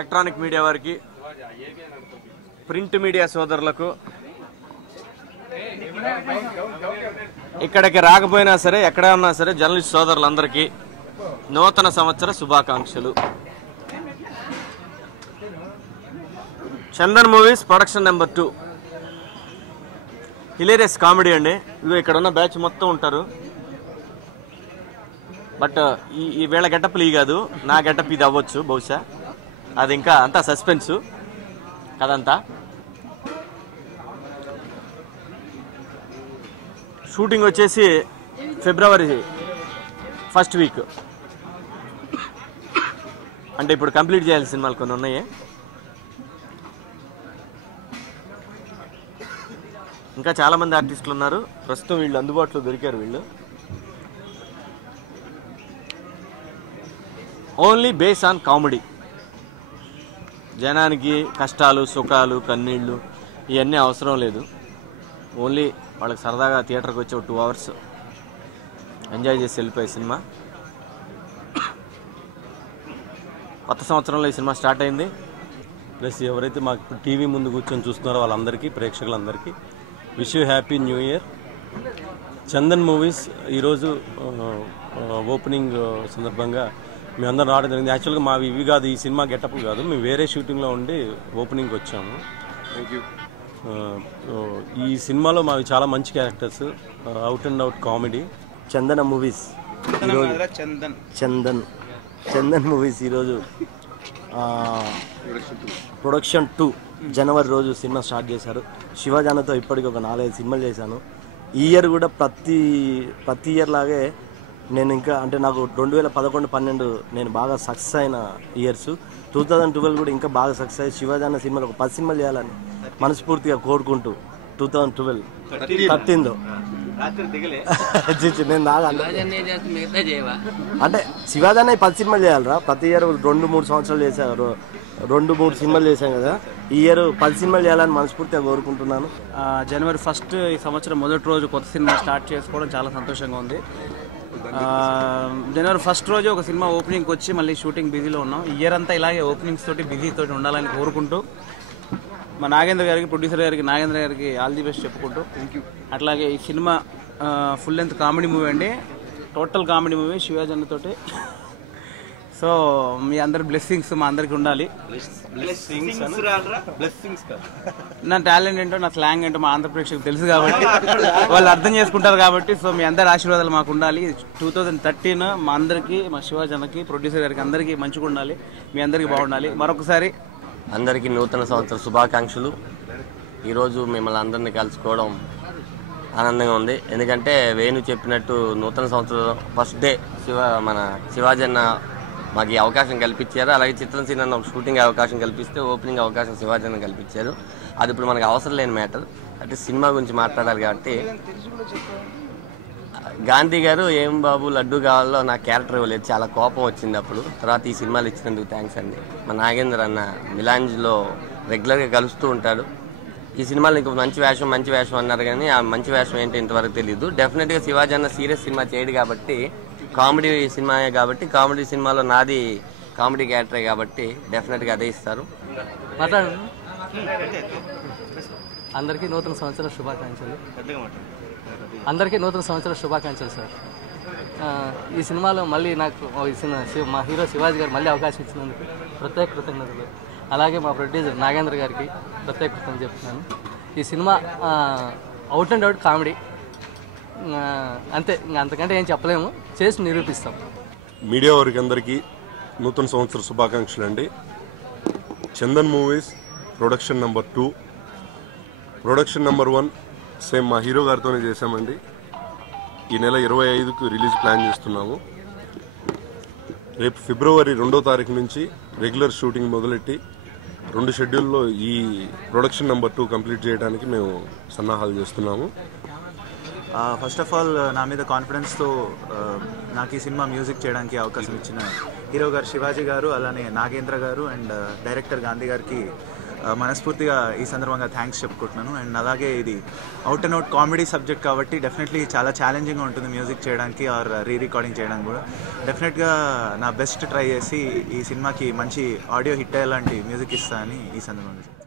Electronic media వారికి, print media సోదరులకు, ఇక్కడికి రాకపోయినా సరే ఎక్కడ ఉన్నా సరే జర్నలిస్ట్ సోదరులందరికీ నూతన సంవత్సర శుభాకాంక్షలు. Chandan movies production number 2 hilarious comedy అండి. ఇవి ఇక్కడ ఉన్న బ్యాచ్ మొత్తం ఉంటారు. బట్ ఈ వీళ్ళ గెటప్లు ఈ కాదు, నా గెటప్ ఇది అవ్వచ్చు బహుశా. అది ఇంకా అంతా సస్పెన్సు కదంతా. షూటింగ్ వచ్చేసి ఫిబ్రవరి 1st వీక్. అంటే ఇప్పుడు కంప్లీట్ చేయాల్సిన సినిమాలు కొన్ని ఉన్నాయి. ఇంకా చాలామంది ఆర్టిస్టులు ఉన్నారు. ప్రస్తుతం వీళ్ళు అందుబాటులో దొరికారు. వీళ్ళు ఓన్లీ బేస్ ఆన్ కామెడీ. జనానికి కష్టాలు, సుఖాలు, కన్నీళ్ళు ఇవన్నీ అవసరం లేదు. ఓన్లీ వాళ్ళకి సరదాగా థియేటర్కి వచ్చి 2 hours ఎంజాయ్ చేసి వెళ్ళిపోయే సినిమా. కొత్త సంవత్సరంలో ఈ సినిమా స్టార్ట్ అయింది. ప్లస్ ఎవరైతే మాకు టీవీ ముందు కూర్చొని చూస్తున్నారో వాళ్ళందరికీ, ప్రేక్షకులందరికీ wish you happy new year. Chandan movies ఈరోజు ఓపెనింగ్ సందర్భంగా మేము అందరం రావడం జరిగింది. యాక్చువల్గా మావి ఇవి కాదు, ఈ సినిమా గెటప్లు కాదు, మేము వేరే షూటింగ్లో ఉండి ఓపెనింగ్కి వచ్చాము. ఈ సినిమాలో మావి చాలా మంచి characters, out and out comedy. Chandana movies ఈరోజు చందన్ మూవీస్ ఈరోజు ప్రొడక్షన్ 2 జనవరి రోజు సినిమా స్టార్ట్ చేశారు. శివజానతో ఇప్పటికి ఒక 4-5 సినిమాలు చేశాను. ఈ ఇయర్ కూడా ప్రతి ఇయర్ లాగే నేను ఇంకా అంటే నాకు 2011-12 నేను బాగా సక్సెస్ అయిన ఇయర్స్. 2012 కూడా ఇంకా బాగా సక్సెస్ అయ్యి శివజాన సినిమాలు ఒక 10 సినిమాలు చేయాలని మనస్ఫూర్తిగా కోరుకుంటూ 2013లో నేను బాగా అంటే శివాజానే 10 సినిమాలు చేయాలరా. ప్రతి ఇయర్ 2-3 సంవత్సరాలు చేశారు, 2-3 సినిమాలు చేశాం కదా. ఈ ఇయర్ 10 సినిమాలు చేయాలని మనస్ఫూర్తిగా కోరుకుంటున్నాను. జనవరి 1 ఈ సంవత్సరం మొదటి రోజు కొత్త సినిమా స్టార్ట్ చేసుకోవడం చాలా సంతోషంగా ఉంది. జనవరి 1 రోజు ఒక సినిమా ఓపెనింగ్కి వచ్చి మళ్ళీ షూటింగ్ బిజీలో ఉన్నాం. ఈ ఇయర్ అంతా ఇలాగే ఓపెనింగ్స్ తోటి బిజీ తోటి ఉండాలని కోరుకుంటూ మా నాగేంద్ర గారికి, ప్రొడ్యూసర్ గారికి, నాగేంద్ర గారికి ఆల్ ది బెస్ట్ చెప్పుకుంటూ, అట్లాగే ఈ cinema full length comedy movie అండి, టోటల్ కామెడీ మూవీ శివాజన్నతోటి. సో మీ అందరి బ్లెస్సింగ్స్ మా అందరికి ఉండాలి. నా టాలెంట్ ఏంటో, నా స్లాంగ్ ఏంటో మా ఆంధ్ర ప్రేక్షకులకు తెలుసు కాబట్టి వాళ్ళు అర్థం చేసుకుంటారు కాబట్టి. సో మీ అందరి ఆశీర్వాదాలు మాకు ఉండాలి. 2013 మా అందరికీ, మా శివాజన్నకి, ప్రొడ్యూసర్ గారికి అందరికీ మంచిగా ఉండాలి. మీ అందరికీ బాగుండాలి. మరొకసారి అందరికీ నూతన సంవత్సర శుభాకాంక్షలు. ఈరోజు మిమ్మల్ని అందరినీ కలుసుకోవడం ఆనందంగా ఉంది. ఎందుకంటే వేణు చెప్పినట్టు నూతన సంవత్సరం ఫస్ట్ డే మన శివాజన్న మాకు ఈ అవకాశం కల్పించారు. అలాగే చిత్రసీన ఒక షూటింగ్ అవకాశం కల్పిస్తే ఓపెనింగ్ అవకాశం శివాజన్న కల్పించారు. అది ఇప్పుడు మనకు అవసరం లేని మ్యాటర్. అంటే సినిమా గురించి మాట్లాడాలి కాబట్టి గాంధీ గారు ఏం బాబు లడ్డు కావాలో నా క్యారెక్టర్ ఇవ్వలేదు, చాలా కోపం వచ్చింది అప్పుడు. తర్వాత ఈ సినిమాలు ఇచ్చినందుకు థ్యాంక్స్ అండి. మా నాగేంద్ర అన్న మిలాంజ్లో రెగ్యులర్గా కలుస్తూ ఉంటాడు. ఈ సినిమాలో ఇంకొక మంచి వేషం అన్నారు కానీ ఆ మంచి వేషం ఏంటో ఇంతవరకు తెలియదు. డెఫినెట్గా శివాజీ అన్న సీరియస్ సినిమా చేయడు కాబట్టి, కామెడీ సినిమాయే కాబట్టి, కామెడీ సినిమాలో నాది కామెడీ క్యారెక్టరే కాబట్టి డెఫినెట్గా అదే ఇస్తారు. అందరికీ నూతన సంవత్సర శుభాకాంక్షలు. సార్. ఈ సినిమాలో మళ్ళీ నాకు మా హీరో శివాజీ గారు మళ్ళీ అవకాశం ఇచ్చినందుకు ప్రత్యేక కృతజ్ఞతలు. అలాగే మా ప్రొడ్యూసర్ నాగేంద్ర గారికి ప్రత్యేక కృతజ్ఞతలు చెప్తున్నాను. ఈ cinema out and out comedy అంతే, అంతకంటే ఏం చెప్పలేము, చేసి నిరూపిస్తాం. మీడియా వారికి అందరికీ నూతన సంవత్సర శుభాకాంక్షలు అండి. Chandan movies production number 2, production number 1 same మా హీరో గారితోనే చేశామండి. ఈ నెల 25కు రిలీజ్ ప్లాన్ చేస్తున్నాము. రేపు ఫిబ్రవరి 2వ తారీఖు నుంచి రెగ్యులర్ షూటింగ్ మొదలెట్టి 2 షెడ్యూల్లో ఈ ప్రొడక్షన్ నెంబర్ 2 కంప్లీట్ చేయడానికి మేము సన్నాహాలు చేస్తున్నాము. ఫస్ట్ ఆఫ్ ఆల్ నా మీద కాన్ఫిడెన్స్తో నాకు ఈ సినిమా మ్యూజిక్ చేయడానికి అవకాశం ఇచ్చిన హీరో గారు శివాజీ గారు, అలానే నాగేంద్ర గారు అండ్ డైరెక్టర్ గాంధీ గారికి మనస్ఫూర్తిగా ఈ సందర్భంగా థ్యాంక్స్ చెప్పుకుంటున్నాను. అండ్ అలాగే ఇది out and out comedy subject కాబట్టి డెఫినెట్లీ చాలా ఛాలెంజింగ్గా ఉంటుంది మ్యూజిక్ చేయడానికి ఆర్ రికార్డింగ్ చేయడానికి కూడా. డెఫినెట్గా నా బెస్ట్ ట్రై చేసి ఈ సినిమాకి మంచి ఆడియో హిట్ అయ్యేలాంటి మ్యూజిక్ ఇస్తా అని ఈ సందర్భంగా